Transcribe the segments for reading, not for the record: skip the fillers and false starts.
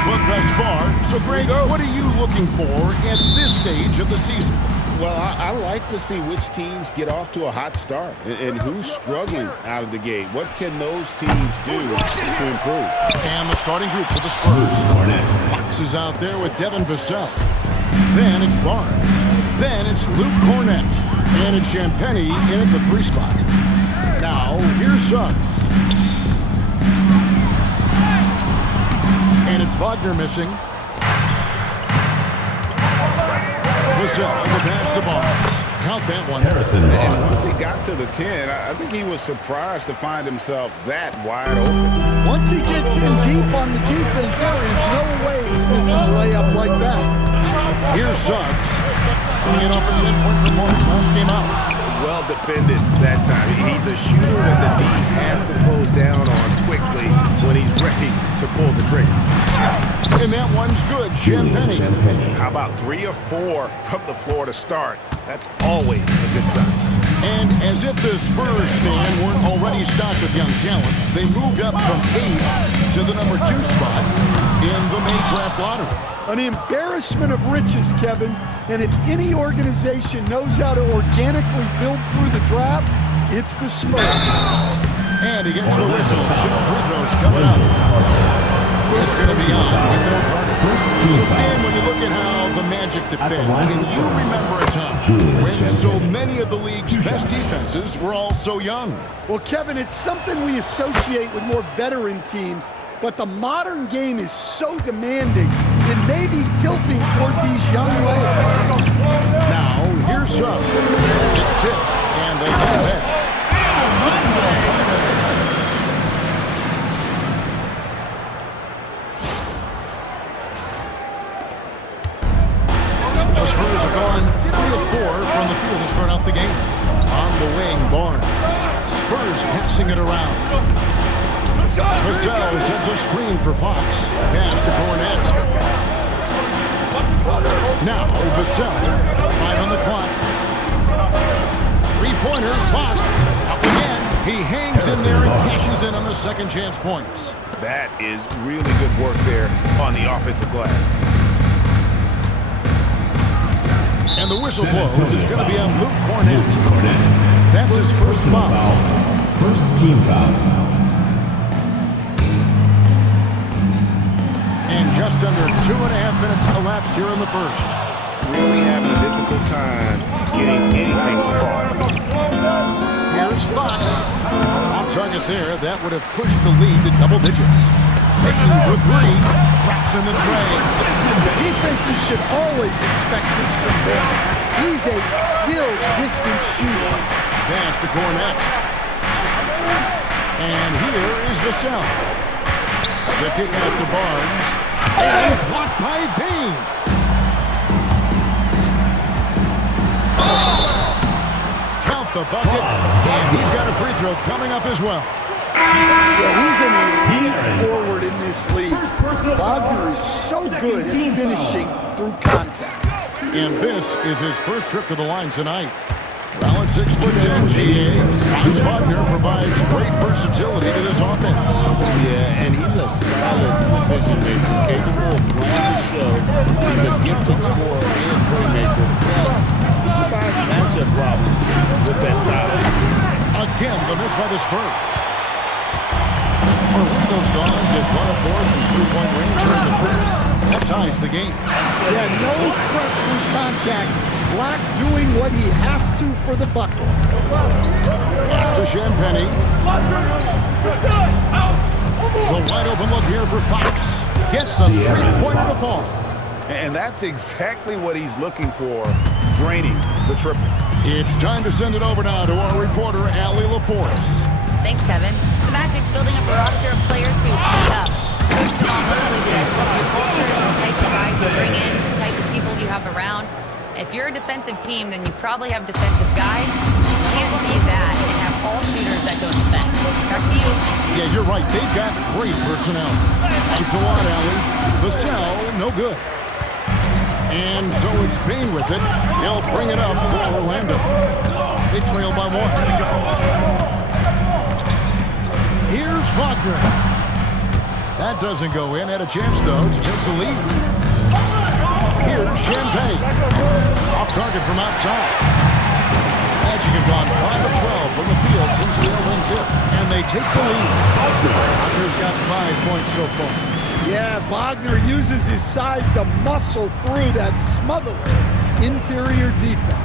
the book thus far. So, Greg, what are you looking for at this stage of the season? Well, I like to see which teams get off to a hot start and who's struggling out of the gate. What can those teams do to improve? And the starting group for the Spurs. Fox is out there with Devin Vassell. Then it's Barnes. Then it's Luke Cornett. And it's Champagnie in at the 3 spot. Now, here's Suggs. And it's Wagner missing. Vassell, the pass to Barnes. Count that one. And once he got to the 10, I think he was surprised to find himself that wide open. Once he gets in deep on the defense, there is no way he's missing a layup like that. Here's Suggs. Coming in off a 10-point performance last game out. Well defended that time. He's a shooter that the D has to close down on quickly when he's ready to pull the trigger. And that one's good. Champagnie. How about 3 or 4 from the floor to start? That's always a good sign. And as if the Spurs stand weren't already stocked with young talent, they moved up from 8th to the number 2 spot in the May draft lottery. An embarrassment of riches, Kevin. And if any organization knows how to organically build through the draft, it's the Spurs. And he gets the whistle. 2 free throws coming up. It's going to be on with no credit. So, Stan, when you look at how the Magic defend, can you remember a time when so many of the league's best defenses were all so young? Well, Kevin, it's something we associate with more veteran teams, but the modern game is so demanding, it may be tilting toward these young players. Now, here's Suggs. It's tipped, and they go ahead. The Spurs have gone 3 of 4 from the field to start out the game. On the wing, Barnes. Spurs passing it around. Vassell sends a screen for Fox. Pass to Cornett. Now, Vassell. 5 on the clock. 3-pointer, Fox. Up again. He hangs in there and cashes in on the second chance points. That is really good work there on the offensive glass. And the whistle blows. It's going to be on Luke Cornett. That's his first foul. First team foul. And just under 2.5 minutes elapsed here in the first. Really having a difficult time getting anything to fall. Here's Fox. Off target there. That would have pushed the lead to double digits. Payton for 3. Drops in the tray. Defenses should always expect this from him. He's a skilled distance shooter. Pass to Cornett. And here is Vassell. The kick out to Barnes. And blocked by Payne. Count the bucket. And he's got a free throw coming up as well. Yeah, he's an elite forward in this league. Wagner is so good at finishing through contact. And this is his first trip to the line tonight. Well, at 6'10", GA, Franz Wagner provides great versatility to this offense. Yeah, and he's a solid decision maker, capable of playing the show. He's a gifted scorer and playmaker. Plus, he provides matchup problems with that side. Again, the miss by the Spurs. Orlando's gone just 1 of 4 from 3-point range during the first. That ties the game. Yeah, no threat through contact. Black doing what he has to for the bucket. Pass to Champagnie. The wide open look here for Fox. Gets the 3-pointer to fall. And that's exactly what he's looking for, draining the triple. It's time to send it over now to our reporter, Allie LaForest. Thanks, Kevin. The Magic building up a roster of players who beat up. Coach Tom Mosley said, your culture is the type of guys you bring in, the type of people you have around. If you're a defensive team, then you probably have defensive guys. You can't be that and have all shooters that don't defend. Back to you. Yeah, you're right. They've got great personnel. Thanks a lot, Allie. Vassell, no good. And so it's Payne with it. He'll bring it up for Orlando. They trail by 1. Here's Wagner. That doesn't go in. Had a chance, though, to take the lead. Here's Champagne. Off target from outside. Magic have gone 5 of 12 from the field since the opening tip. And they take the lead. Wagner's got 5 points so far. Yeah, Wagner uses his size to muscle through that smothering interior defense.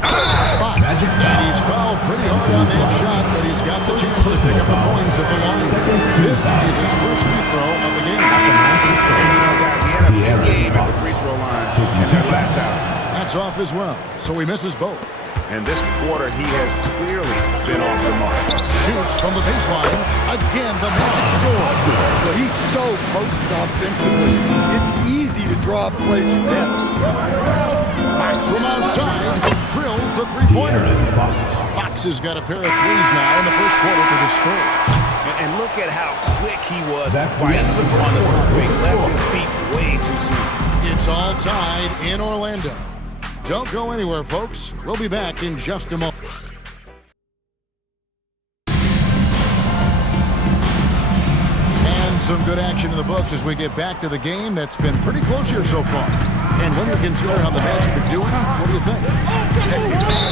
Fox. And he's fouled pretty hard on that shot, but he's got the chance to pick up the points at the line. This is his first free throw of the game. He had a big game at the free throw line and that last out. That's off as well, so he misses both. And this quarter, he has clearly been off the mark. Shoots from the baseline. Again, the Magic score. Well, he's so potent offensively. It's easy to draw plays from him. Fox from outside drills the three-pointer. Fox has got a pair of threes now in the first quarter for the Spurs. And look at how quick he was to fight on the moving. Left his feet way too soon. It's all tied in Orlando. Don't go anywhere, folks. We'll be back in just a moment. And some good action in the books as we get back to the game that's been pretty close here so far. And when you consider how the Magic are doing, what do you think?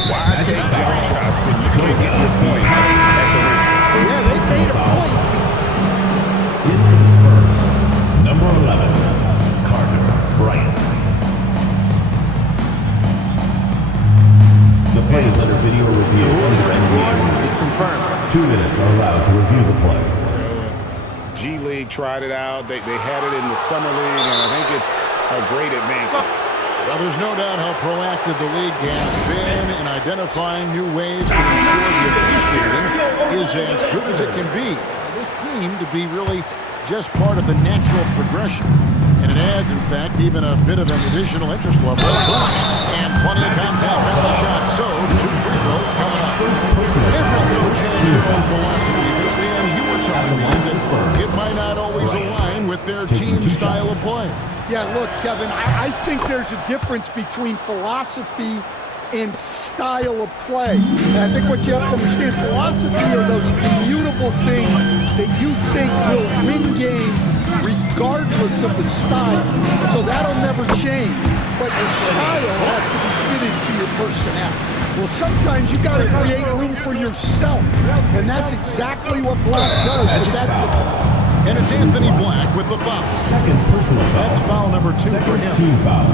Why take jump shots when you can't get your points at the rim? Yeah, they made a point. In for the Spurs, number 11, Carter Bryant. The play is under video review under NBA. It's confirmed. 2 minutes are allowed to review the play. G League tried it out. They had it in the Summer League, and I think it's a great advancement. Well, there's no doubt how proactive the league has been in identifying new ways to ensure the officiating is as good as it can be. This seemed to be really just part of the natural progression. And it adds, in fact, even a bit of an additional interest level. And plenty of contact on the shot. So, 2 free throws coming up. Every chance to run philosophy. And you were telling me that it might not always align with their team's style of play. Yeah, look, Kevin, I think there's a difference between philosophy and style of play. And I think what you have to understand, philosophy are those immutable things that you think will win games regardless of the style. So that'll never change. But your style has to be fitted to your personnel. Well, sometimes you got to create room for yourself. And that's exactly what Black does with that. And it's Anthony Black with the foul. Second personal foul. That's foul number 2 for him. Team foul.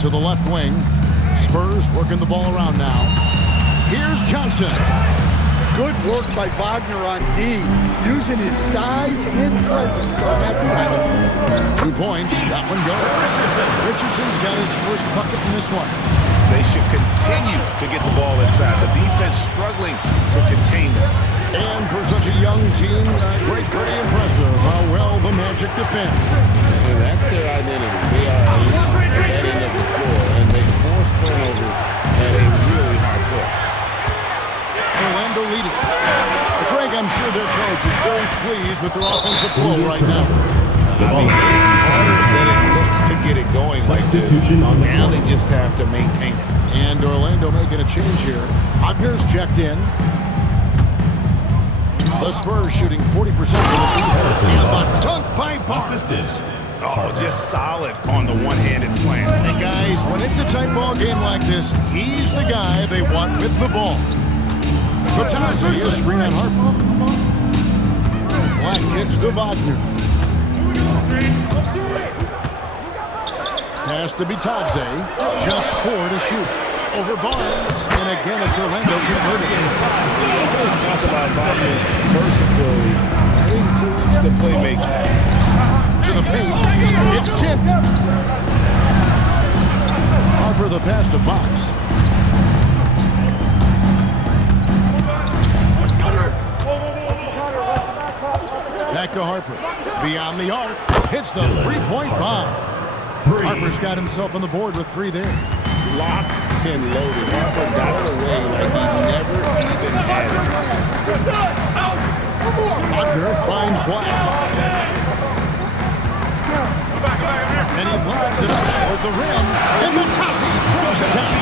To the left wing. Spurs working the ball around now. Here's Johnson. Good work by Wagner on D, using his size and presence on that side. 2 points. That one goes. Richardson's got his first bucket in this one. They should continue to get the ball inside. The defense struggling to contain them. And for such a young team, pretty impressive how well the Magic defend. And that's their identity. They are elite at that end of the floor, and they force turnovers at a really high clip. Orlando leading. Greg, I'm sure their coach is very pleased with their offensive flow right now. I mean, it's harder than it looks to get it going like this. Now they just have to maintain it. And Orlando making a change here. Wagner's checked in. The Spurs shooting 40% from the three. And the dunk by Barnes. Oh, just solid on the one-handed slam. And guys, when it's a tight ball game like this, he's the guy they want with the ball. Patazzi is screen on Harper. Black kicks to Wagner. Pass to Bitadze. Just 4 to shoot. Over Barnes. And again, it's Orlando converting. Let's talk about Wagner's versatility. Adding towards the playmaking. To the paint. It's tipped. Harper the pass to Fox. Back to Harper. Beyond the arc. Hits the three-point bomb. Harper's got himself on the board with 3 there. Locked and loaded. Harper got it away like he never even had it. Wagner finds Black. And he lobs it toward the rim. And Matazzi close the count.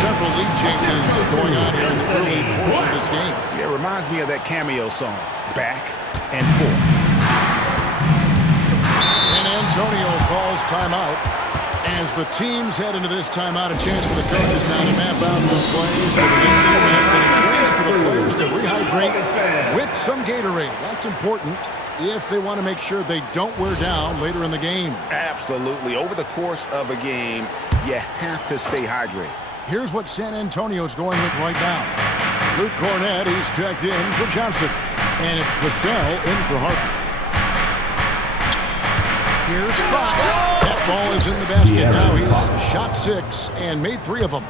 Several lead changes going on here in the early portion of this game. Yeah, it reminds me of that cameo song, Back and Forth. San Antonio calls timeout. As the teams head into this timeout, a chance for the coaches now to map out some plays for the defense and a chance for the players to rehydrate with some Gatorade. That's important if they want to make sure they don't wear down later in the game. Absolutely. Over the course of a game, you have to stay hydrated. Here's what San Antonio's going with right now. Luke Cornett, he's checked in for Johnson. And it's Vassell in for Harper. Here's Fox. That ball is in the basket. Now he's shot 6 and made 3 of them.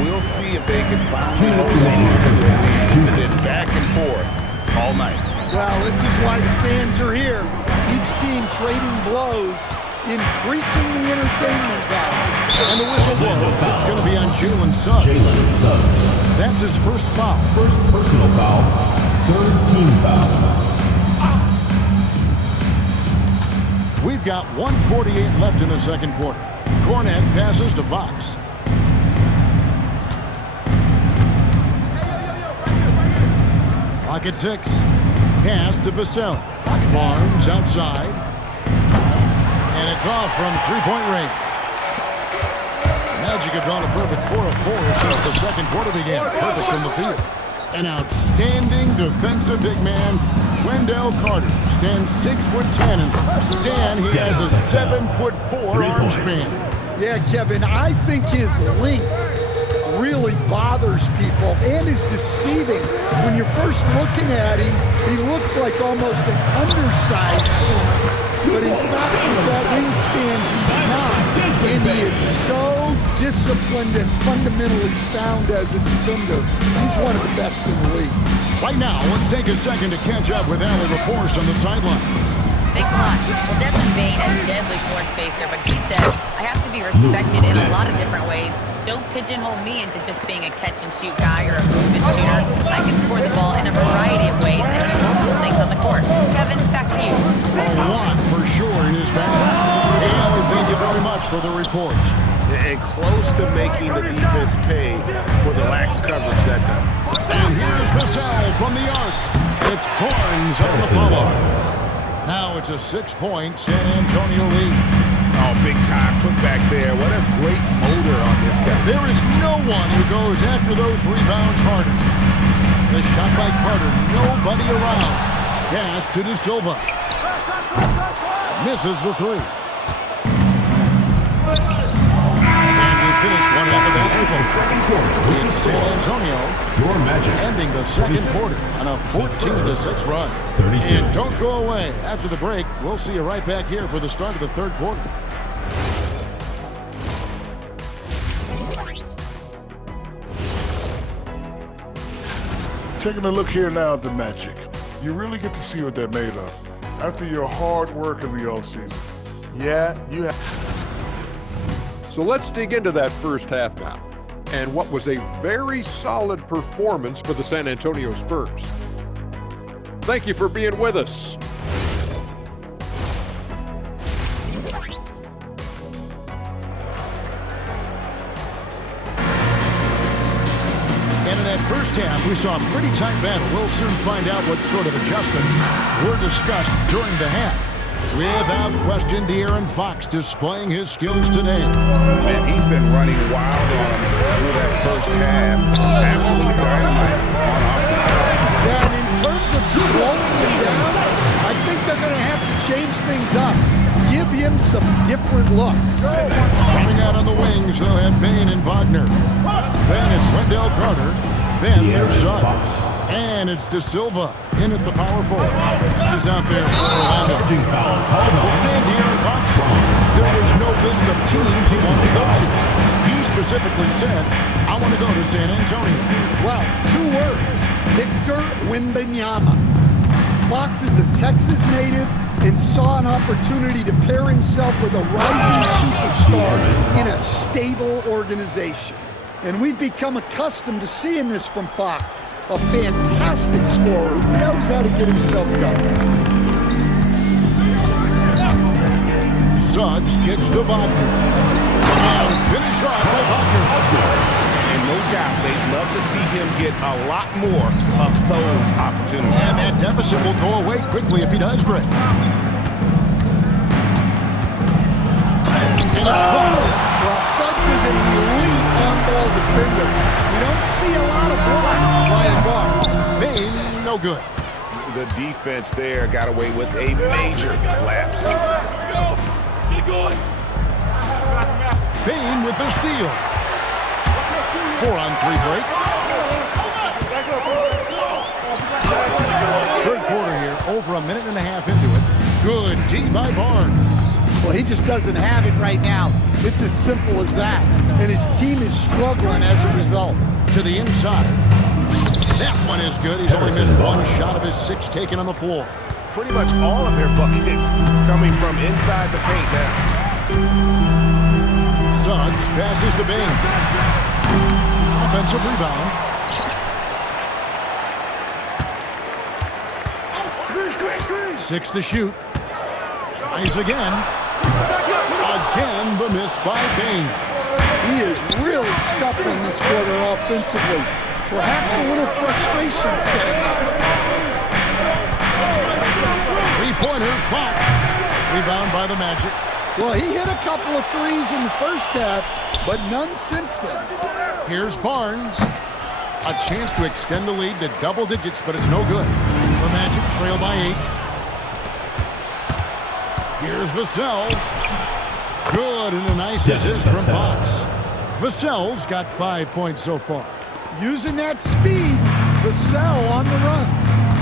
We'll see if they can finally hold on to it. It's back and forth all night. Well, this is why the fans are here. Each team trading blows, increasing the entertainment value. And the whistle blows. It's going to be on Jalen Suggs. That's his first foul. First personal foul, third team foul. We've got 1:48 left in the second quarter. Cornett passes to Fox. Clock at 6. Pass to Vassell. Barnes outside. And it's off from three-point range. Magic have gone a perfect 4 of 4 since the second quarter began. Perfect from the field. An outstanding defensive big man, Wendell Carter, stands 6'10", and Stan, he has a 7'4" arm span. Yeah, Kevin, I think his length really bothers people and is deceiving. When you're first looking at him, he looks like almost an undersized center. But in fact, with that wingspan, he's not. And he is so disciplined and fundamentally sound as a defender. He's one of the best in the league. Right now, let's take a second to catch up with Allie LaForce on the sideline. Thanks a lot. Well, Desmond Bain, a deadly floor spacer, but he said, I have to be respected in a lot of different ways. Don't pigeonhole me into just being a catch-and-shoot guy or a movement shooter. I can score the ball in a variety of ways and do multiple things on the court. Kevin, back to you. A lot for sure in his bag. Hey, Allie, thank you very much for the report. And close to making the defense pay for the lax coverage that time. And here's Vassell from the arc. It's Barnes on the follow. Now it's a 6-point San Antonio lead. Oh, big time put back there. What a great motor on this guy. There is no one who goes after those rebounds harder. The shot by Carter, nobody around. Pass to De Silva. Misses the 3. Finish one half of basketball in San Antonio. Your Magic ending the second quarter on a 14-6 run. 32. And don't go away. After the break, we'll see you right back here for the start of the third quarter. Taking a look here now at the Magic, you really get to see what they're made of after your hard work in the offseason. Yeah, you have. So let's dig into that first half now, and what was a very solid performance for the San Antonio Spurs. Thank you for being with us. And in that first half, we saw a pretty tight battle. We'll soon find out what sort of adjustments were discussed during the half. Without question, De'Aaron Fox displaying his skills today. Man, he's been running wild on him through that first half. Absolutely dynamite on offense. Yeah, and in terms of slowing him down, I think they're going to have to change things up. Give him some different looks. Coming out on the wings, they'll have Bain and Wagner. Then it's Wendell Carter. Then there's Suggs. And it's De Silva in at the power forward. This is out there for Orlando. We'll stand De'Aaron Fox. There was no list of teams he wanted to go to. He specifically said, I want to go to San Antonio. Well, 2 words. Victor Wembanyama. Fox is a Texas native and saw an opportunity to pair himself with a rising superstar in a stable organization. And we've become accustomed to seeing this from Fox. A fantastic scorer who knows how to get himself going. Suggs kicks to Wagner. And finish off by Buckner. And no doubt, they'd love to see him get a lot more of those opportunities. And that deficit will go away quickly if he does, Greg. Well, Suggs is an elite on-ball defender. You don't see a lot of blocks by a guard. Bain, no good. The defense there got away with a major lapse. Bain with the steal. 4-on-3 break. Third quarter here, over a minute and a half into it. Good D by Barnes. Well, he just doesn't have it right now. It's as simple as that. And his team is struggling as a result. To the inside. That one is good. He's only missed one shot of his 6 taken on the floor. Pretty much all of their buckets coming from inside the paint now. Suggs passes to Bain. Offensive rebound. Six to shoot. Tries again. Again, the miss by Bain. He is really scuffling this quarter offensively. Perhaps a little frustration setting up. Three-pointer, Fox. Rebound by the Magic. Well, he hit a couple of threes in the first half, but none since then. Here's Barnes. A chance to extend the lead to double digits, but it's no good. The Magic trail by 8. Here's Vassell. Good, and a nice assist from Fox. Vassell's got 5 points so far. Using that speed, Vassell on the run.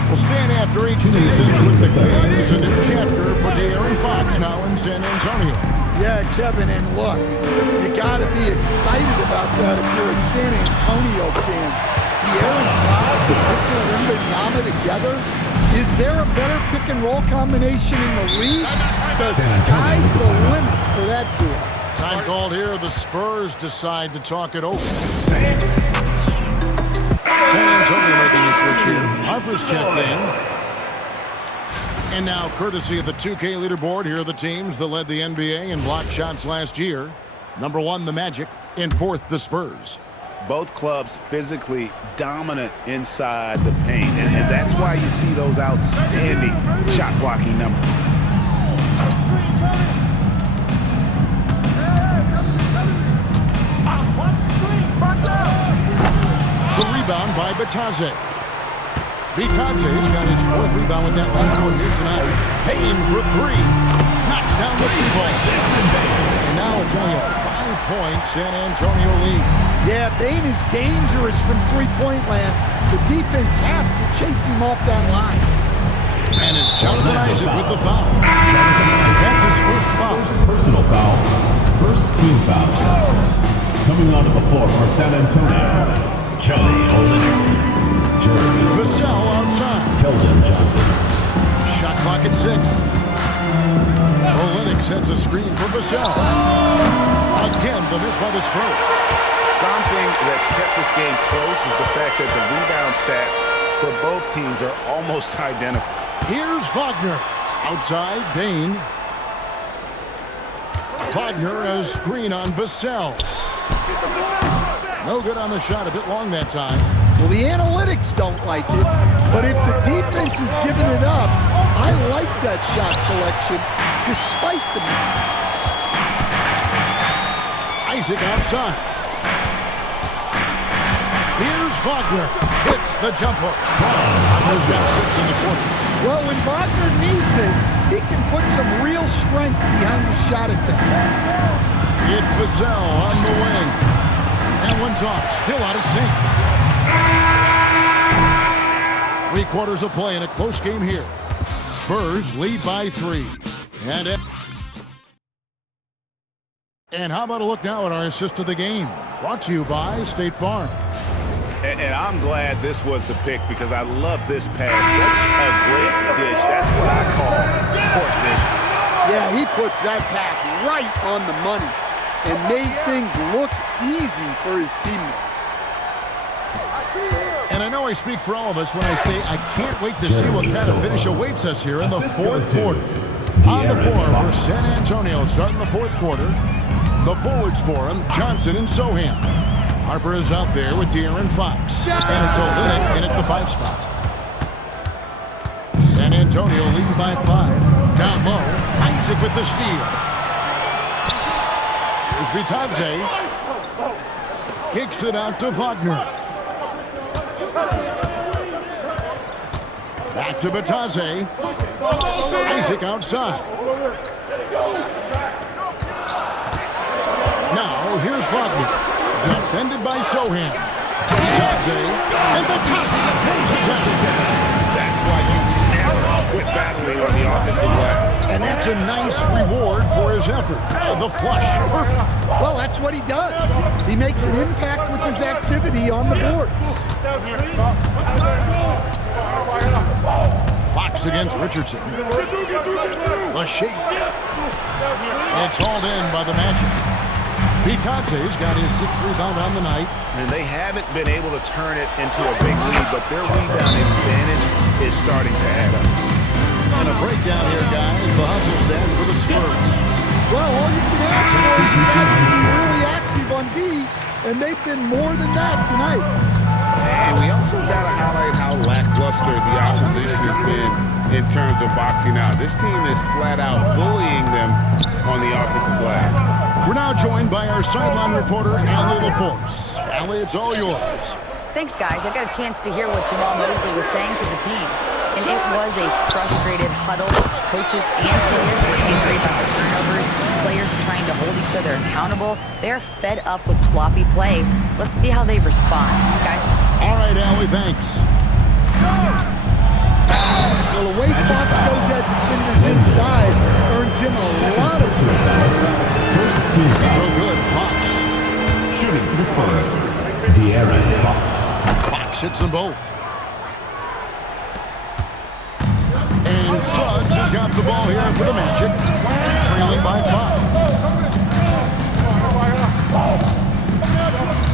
We'll stand after 8 seasons with the Kings. A new chapter for De'Aaron Fox now in San Antonio. Yeah, Kevin, and look, you got to be excited about that if you're a San Antonio fan. De'Aaron Fox and Victor Wembanyama together. Is there a better pick-and-roll combination in the league? The sky's the limit for that duo. Time called here. The Spurs decide to talk it over. San Antonio making a switch here. Harper's checked in. And now, courtesy of the 2K leaderboard, here are the teams that led the NBA in block shots last year. Number 1, the Magic. In 4th, the Spurs. Both clubs physically dominant inside the paint, and that's why you see those outstanding shot blocking numbers. The rebound by Bitadze. Bitadze's got his 4th rebound with that last one here tonight. Payne for 3. Knocks down the 3-ball. And now it's only a 5-point San Antonio lead. Yeah, Bain is dangerous from three-point land. The defense has to chase him off that line. And it's Jonathan Isaac with the foul. That's his first foul. Personal foul. First team foul. Coming onto the floor for San Antonio, Kelly Olynyk. Vassell outside. Keldon Johnson. Shot clock at 6. Olynyk sets a screen for Vassell. Again, the miss by the Spurs. Something that's kept this game close is the fact that the rebound stats for both teams are almost identical. Here's Wagner. Outside, Bain. Wagner has screen on Vassell. No good on the shot, a bit long that time. Well, the analytics don't like it, but if the defense is giving it up, I like that shot selection despite the miss. Isaac outside. Here's Wagner. Hits the jump hook. Wagner's got 6 in the quarter. Well, when Wagner needs it, he can put some real strength behind the shot attempt. It's Vassell on the wing. That one's off. Still out of sync. 3 quarters of play in a close game here. Spurs lead by 3. And how about a look now at our assist of the game? Brought to you by State Farm. And I'm glad this was the pick because I love this pass. Such a great dish. That's what I call court vision. Yeah, he puts that pass right on the money and made things look easy for his teammate. And I know I speak for all of us when I say I can't wait to see what kind of finish awaits us here in the 4th quarter. On the floor for San Antonio, starting the 4th quarter. The forwards for him, Johnson and Sohan. Harper is out there with De'Aaron Fox. And it's Olynyk in at the 5 spot. San Antonio leading by 5. Down low, Isaac with the steal. Here's Bitadze. Kicks it out to Wagner. Back to Bitadze. Isaac outside. Now, here's Wagner. Defended by Sohan. Bitadze. And Bitadze pulls it down. That's why you never quit battling on the offensive glass. And that's a nice reward for his effort. The flush. Perfect. Well, that's what he does. He makes an impact with his activity on the board. Fox against Richardson. The shake. It's hauled in by the Magic. Bitadze's got his 6th rebound on the night. And they haven't been able to turn it into a big lead, but their rebounding advantage is starting to add up. And a breakdown here, guys. The hustle stands for the Spurs. Well, all you can ask for is you guys to be really active on D, and they've been more than that tonight. And we also got to highlight how lackluster the opposition has been in terms of boxing out. This team is flat out bullying them on the offensive glass. We're now joined by our sideline reporter, Allie LaForce. Allie, it's all yours. Thanks, guys. I got a chance to hear what Jamal Mosley was saying to the team. And it was a frustrated huddle. Coaches and players were angry about the turnovers. Players trying to hold each other accountable. They're fed up with sloppy play. Let's see how they respond. Guys? All right, Allie, thanks. Well, the way Fox goes at defenders inside earns him a lot of First team So foul. good, Fox. Shooting for the Spurs, De'Aaron Fox. Fox hits them both. And Suggs has got the ball here for the Magic, trailing by 5.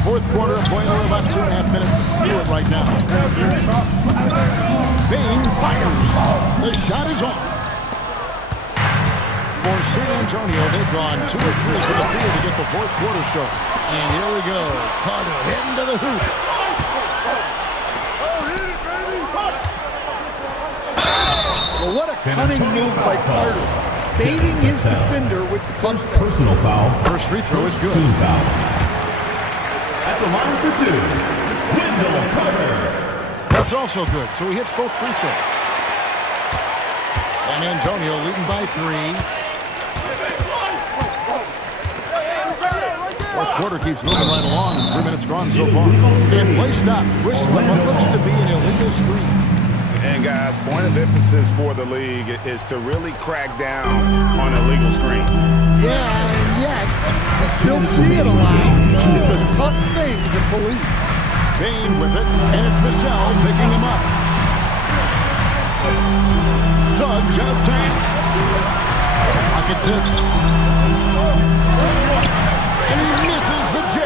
Fourth quarter of play, we're about 2.5 minutes through it right now. Bain fires. The shot is off. For San Antonio, they've gone 2 or 3 to the field to get the fourth quarter started. And here we go. Carter heading to the hoop. Well, what a cunning move by Carter. Baiting his defender with the punch. Personal foul. First free throw is good. Team foul. At the line for 2, Wendell Carter. That's also good, so he hits both free throws. San Antonio leading by 3. Fourth quarter keeps moving right along. 3 minutes gone so far. And play stops, whistling what looks to be an illegal screen. And guys, point of emphasis for the league is to really crack down on illegal screens. Yeah, and yet, you still see it a lot. It's a tough thing to police. Bain with it, and it's Vassell picking him up. Suggs outside. Pocket 6. And he misses the J.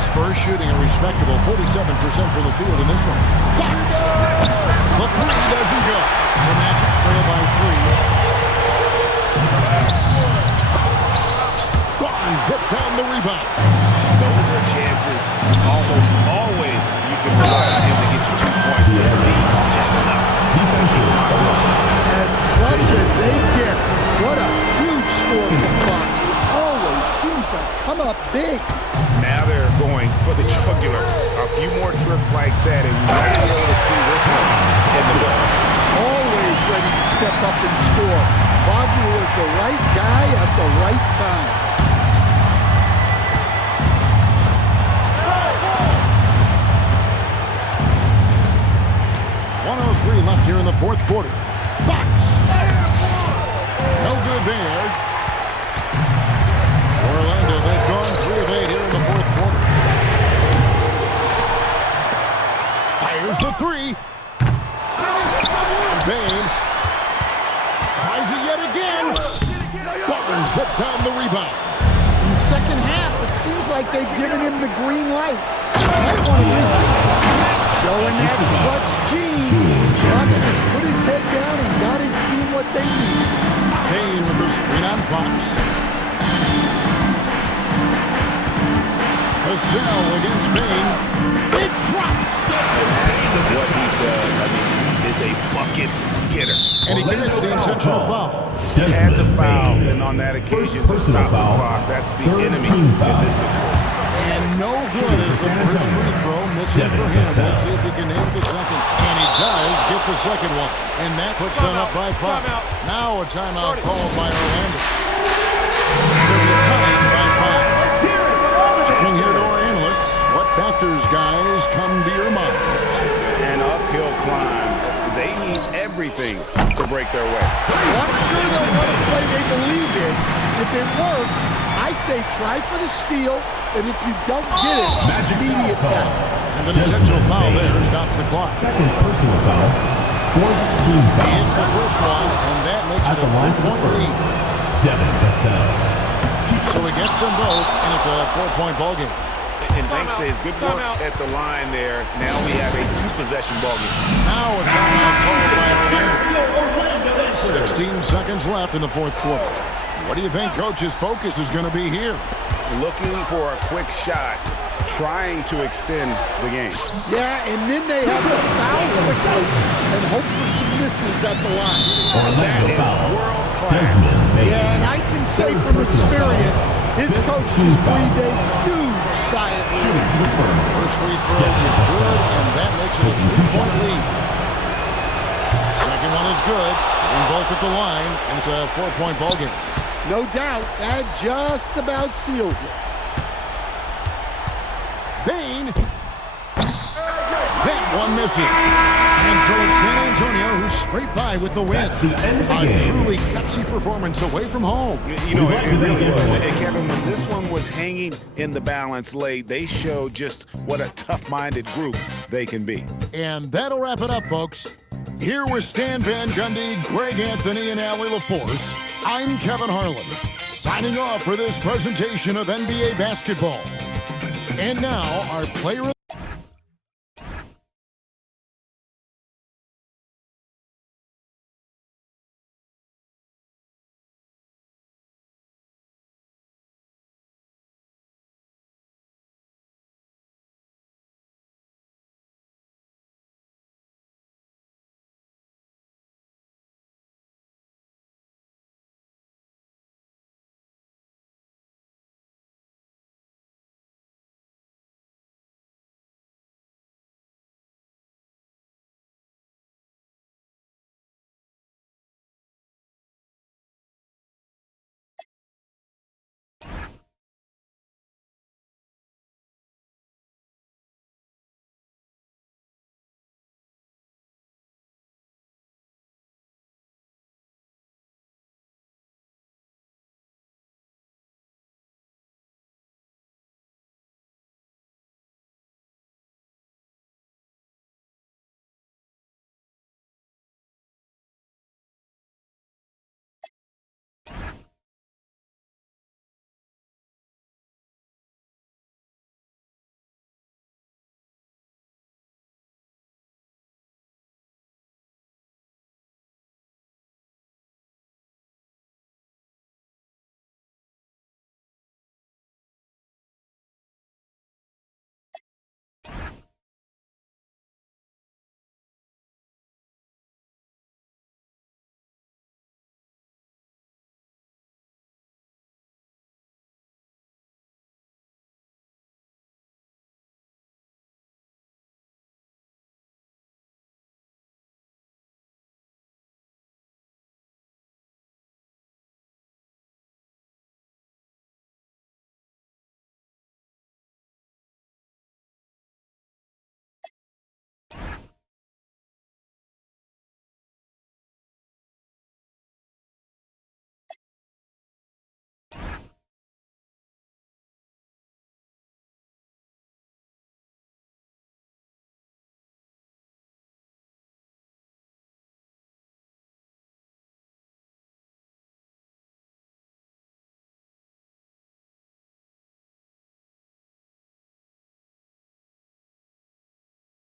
Spurs shooting a respectable 47% from the field in this one. Fox. The 3 doesn't go. The Magic trail by 3. Barnes rips down the rebound. Those are chances almost always you can rely on him to get you 2 points. Just enough. As clutch as they get, what a huge score from Fox. Always seems to come up big. Now they're going for the jugular. A few more trips like that, and we might be able to see this one in the book. Always ready to step up and score. Wagner was the right guy at the right time. Left here in the fourth quarter. Fox. No good there. Orlando, they've gone 3 of 8 here in the fourth quarter. Fires the 3. Bain tries it yet again. Barnes puts down the rebound. In the second half, it seems like they've given him the green light. Might want to replay. Showing that clutch gene. Fox just put his head down and got his team what they need. Bain with the screen on Fox. Vassell against Bain. It drops. What he does, I mean, is a bucket getter. And he commits the intentional foul. He had to foul, and on that occasion to stop the clock. That's the enemy in this situation. And no good is the first free throw. Missing for him. Let's see if he can nail the second. And he does get the second one. And that puts them up by 5. Now a timeout called by Orlando. They're behind by 5. Turning here to our analysts. What factors, guys, come to your mind? An uphill climb. They need everything to break their way. Well, I'm sure they'll want to play they believe in. If it works, I say try for the steal, and if you don't get it, immediate foul. And the intentional foul there stops the clock. Second personal foul. Fourth team He foul. hits the first one, and that makes At it the a line for the 4-point lead. Spurs, Devin Vassell. So he gets them both, and it's a 4-point ballgame. And thanks to his good work at the line there, now we have a 2-possession ballgame. Now a timeout called by Orlando. 16 seconds left in the fourth quarter. What do you think Coach's focus is going to be here? Looking for a quick shot, trying to extend the game. Yeah, and then they have to foul quickly and hope for some misses at the line. Orlando foul. World-class. Desmond Bain. Yeah, and I can say from experience, his coach has breathed a huge sigh of relief. Shooting for the Spurs. First free throw is good, and that makes it a 3-point lead. Second one is good, and both at the line, and it's a 4-point ballgame. No doubt, that just about seals it. Bain. That one missing. And so it's San Antonio who's straight by with the win. That's the end of the A game. truly gutsy performance away from home. You know, it really was. We've And Kevin, when this one was hanging in the balance late, they showed just what a tough-minded group they can be. And that'll wrap it up, folks. Here with Stan Van Gundy, Greg Anthony, and Allie LaForce, I'm Kevin Harlan, signing off for this presentation of NBA basketball. And now, our player